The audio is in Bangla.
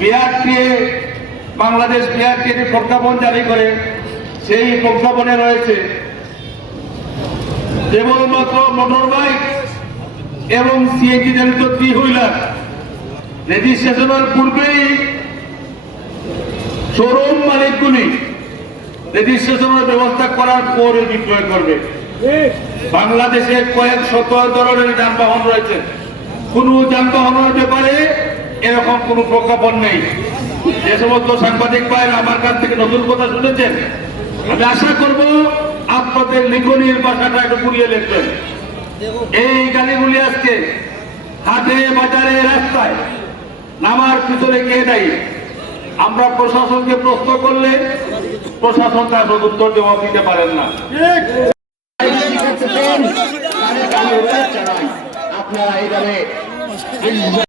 বিআরটিএ বাংলাদেশ বিআরটিএ যে প্রজ্ঞাপন জারি করে, সেই প্রজ্ঞাপনে রয়েছে কেবলমাত্র মোটর বাইক এবং সিএনজি চালিত থ্রি হুইলার রেজিস্ট্রেশনের পূর্বেই শোরুম মালিকগুলি রেজিস্ট্রেশনের ব্যবস্থা করার পরে বিক্রয় করবে। বাংলাদেশে কয়েক শত ধরনের যানবাহন রয়েছে। কোন যানবাহনের ব্যাপারে এরকম কোনো প্রজ্ঞাপন নেই। যে সমস্ত সাংবাদিক ভাইরা আমার কাছ থেকে নতুন কথা শুনেছেন, আমি আশা করব আপনাদের লিখনির ভাষাটা একটু পুড়িয়ে লিখবেন। এই গালিগুলি আজকে হাটে বাজারে রাস্তায় নামার পিছনে কে দায়ী? আমরা প্রশাসনকে প্রশ্ন করলে প্রশাসন তার উত্তর জবাব দিতে পারেন না। আপনারা এইভাবে